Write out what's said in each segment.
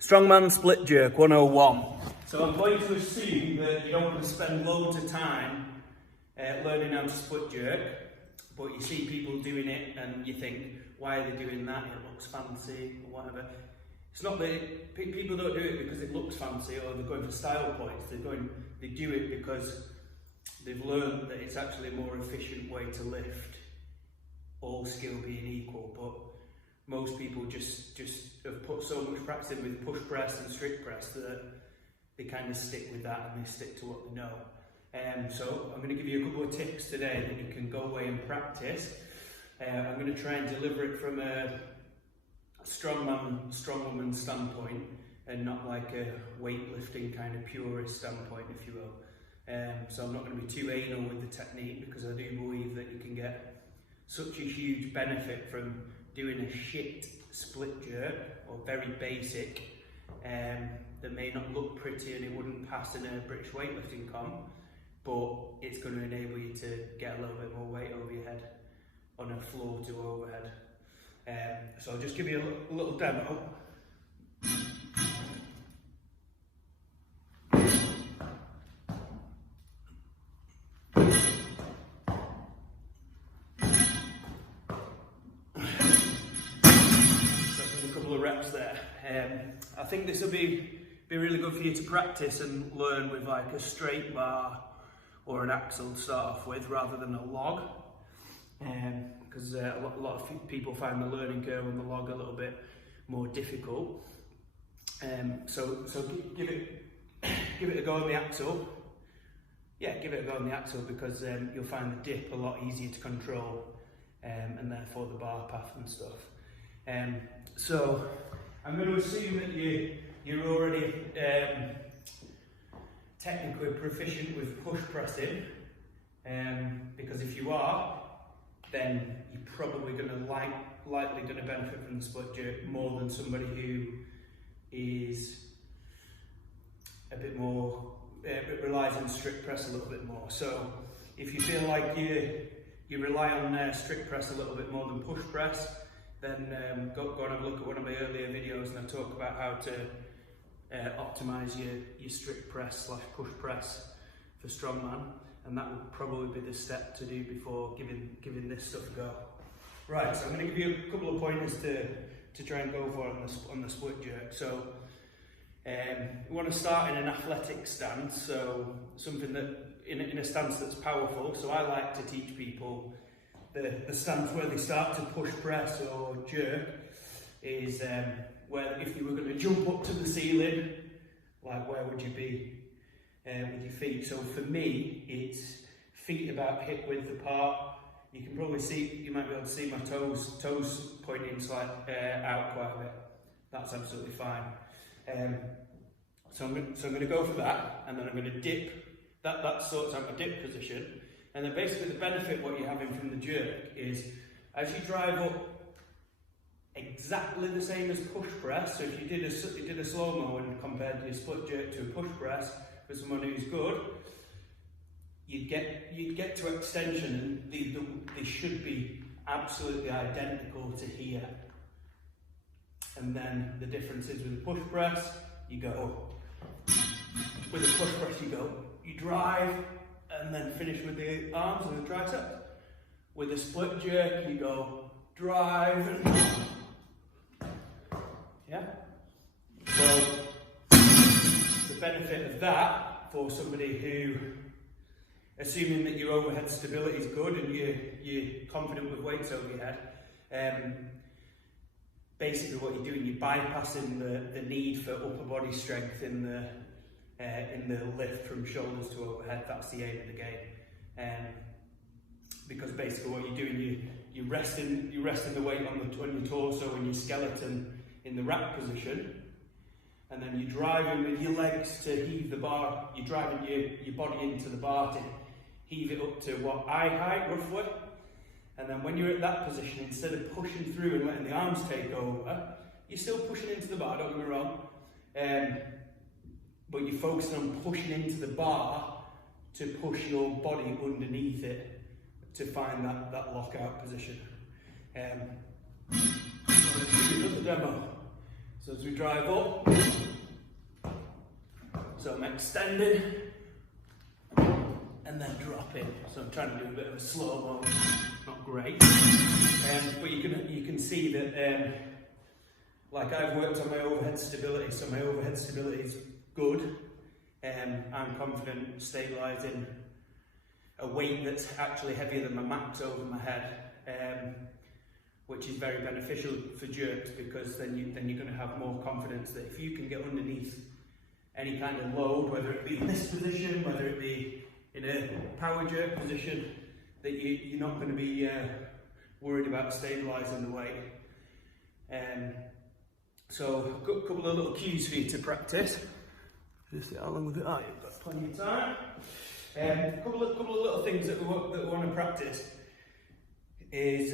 Strongman split jerk 101. So I'm going to assume that you don't want to spend loads of time learning how to split jerk, but you see people doing it and you think, why are they doing that? It looks fancy or whatever. It's not that people don't do it because it looks fancy or they're going for style points. They do it because they've learned that it's actually a more efficient way to lift, all skill being equal. But most people just have put so much practice in with push press and strict press that they kind of stick with that and they stick to what they know. So I'm going to give you a couple of tips today that you can go away and practice. I'm going to try and deliver it from a strongwoman standpoint and not like a weightlifting kind of purist standpoint, if you will. So I'm not going to be too anal with the technique because I do believe that you can get such a huge benefit from doing a shit split jerk or very basic that may not look pretty and it wouldn't pass in a British weightlifting comp, but it's going to enable you to get a little bit more weight over your head on a floor to overhead. So I'll just give you a little demo. Reps there. I think this will be really good for you to practice and learn with like a straight bar or an axle to start off with rather than a log, because a lot of people find the learning curve on the log a little bit more difficult. So give it a go on the axle. Yeah, give it a go on the axle because you'll find the dip a lot easier to control and therefore the bar path and stuff. So I'm going to assume that you're already technically proficient with push pressing, because if you are, then you're probably going to likely going to benefit from the split jerk more than somebody who is a bit more relies on strict press a little bit more. So if you feel like you rely on strict press a little bit more than push press, then go and have a look at one of my earlier videos and I talk about how to optimise your strict press / push press for strongman, and that would probably be the step to do before giving this stuff a go. Right, so I'm going to give you a couple of pointers to try and go for on the split jerk. So you want to start in an athletic stance, so something that in a stance that's powerful. So I like to teach people the stance where they start to push press or jerk is where if you were going to jump up to the ceiling, like where would you be with your feet? So for me, it's feet about hip width apart. You can probably see, you might be able to see my toes pointing out quite a bit. That's absolutely fine. So I'm going to go for that, and then I'm going to dip. That sorts out my dip position. And then basically the benefit what you're having from the jerk is as you drive up exactly the same as push press. So if you did a slow-mo and compared your split jerk to a push press for someone who's good, you'd get to extension and they should be absolutely identical to here. And then the difference is with the push press, you go. With the push press you drive, and then finish with the arms and the triceps. With a split jerk, you go drive and yeah. So the benefit of that for somebody who, assuming that your overhead stability is good and you're confident with weights over your head, basically what you're doing, you're bypassing the need for upper body strength in the lift from shoulders to overhead. That's the aim of the game, because basically what you're doing, you're resting the weight on your torso and your skeleton in the rack position, and then you're driving with your legs to heave the bar. You're driving your body into the bar to heave it up to what eye height roughly, and then when you're at that position, instead of pushing through and letting the arms take over, you're still pushing into the bar, don't get me wrong, but you're focusing on pushing into the bar to push your body underneath it to find that lockout position. So let's do another demo. So as we drive up, so I'm extending and then dropping. So I'm trying to do a bit of a slow-mo, not great. But you can see that like I've worked on my overhead stability, so my overhead stability is good. I'm confident stabilising a weight that's actually heavier than my max over my head, which is very beneficial for jerks, because then you're going to have more confidence that if you can get underneath any kind of load, whether it be in this position, whether it be in a power jerk position, that you're not going to be worried about stabilising the weight. So I've got a couple of little cues for you to practice. Just see how long with it. Oh, you've got plenty of time. A couple of little things that we want to practice is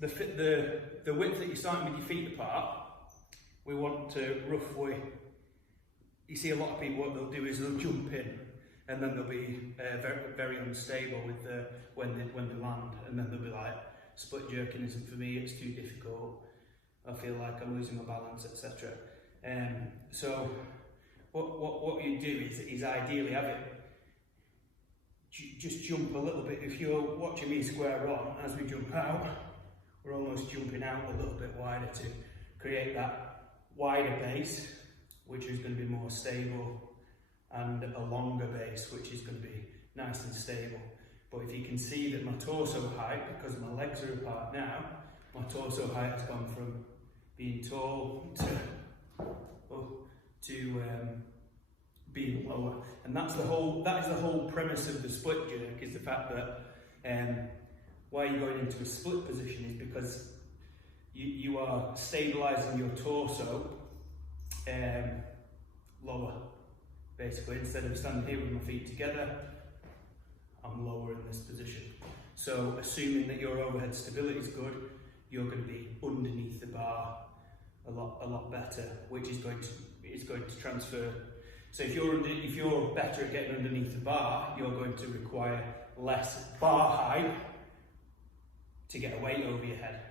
the width that you're starting with your feet apart. We want to roughly. You see a lot of people, what they'll do is they'll jump in, and then they'll be very, very unstable with when they land, and then they'll be like, split jerking isn't for me, it's too difficult, I feel like I'm losing my balance, etc. So what you do is ideally have it just jump a little bit. If you're watching me square on, as we jump out, we're almost jumping out a little bit wider to create that wider base, which is going to be more stable, and a longer base, which is going to be nice and stable. But if you can see that my torso height, because my legs are apart now, my torso height has gone from being tall to being lower, and that is the whole premise of the split jerk, is the fact that why you're going into a split position is because you are stabilising your torso lower, basically. Instead of standing here with my feet together, I'm lower in this position. So assuming that your overhead stability is good, you're going to be underneath the bar a lot better, which is going to transfer. So if you're better at getting underneath the bar, you're going to require less bar height to get a weight over your head.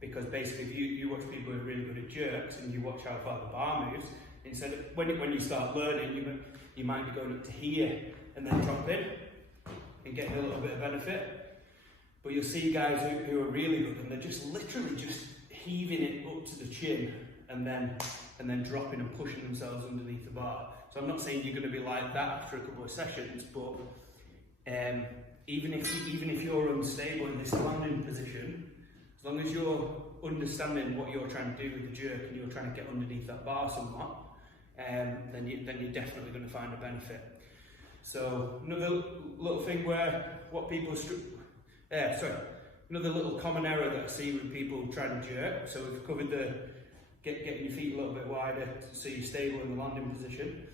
Because basically, if you watch people who are really good at jerks and you watch how far the bar moves, instead of when you start learning, you might be going up to here and then dropping and getting a little bit of benefit. But you'll see guys who are really good, and they're just literally just heaving it up to the chin and then dropping and pushing themselves underneath the bar. So I'm not saying you're going to be like that after a couple of sessions, but even if you're unstable in this landing position, as long as you're understanding what you're trying to do with the jerk and you're trying to get underneath that bar somewhat, then you're definitely going to find a benefit. So another little thing another little common error that I see with people trying to jerk. So we've covered the getting your feet a little bit wider so you're stable in the landing position.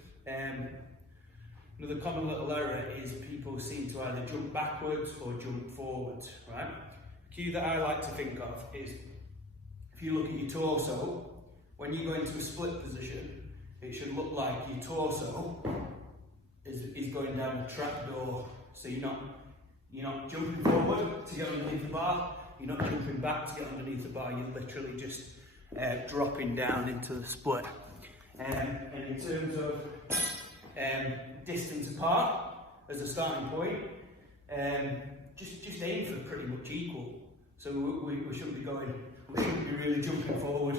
Another common little error is people seem to either jump backwards or jump forwards, right? Cue that I like to think of is, if you look at your torso, when you go into a split position, it should look like your torso is going down a trapdoor. So you're not jumping forward to get underneath the bar, you're not jumping back to get underneath the bar, you're literally just dropping down into the split. And in terms of distance apart as a starting point, just aim for pretty much equal. So we shouldn't be really jumping forward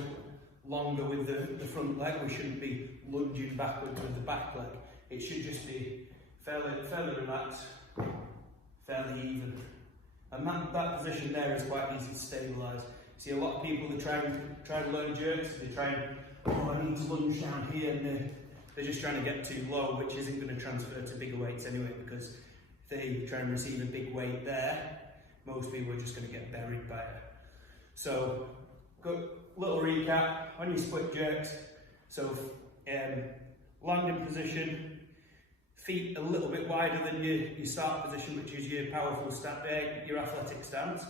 longer with the front leg. We shouldn't be lunging backwards with the back leg. It should just be fairly relaxed, fairly even. And that position there is quite easy to stabilise. See, a lot of people that try to learn jerks, they try and, I need to lunge down here, and they're just trying to get too low, which isn't going to transfer to bigger weights anyway, because if they try and receive a big weight there, most people are just going to get buried by it. So, good little recap on your split jerks. So, landing position, feet a little bit wider than your start position, which is your powerful your athletic stance.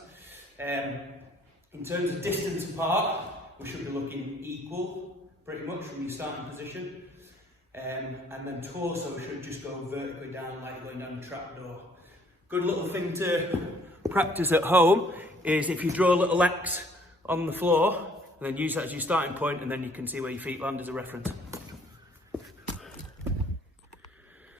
In terms of distance apart, we should be looking equal, pretty much, from your starting position. And then torso should just go vertically down like you're going down a trapdoor. Good little thing to practice at home is if you draw a little X on the floor, and then use that as your starting point, and then you can see where your feet land as a reference.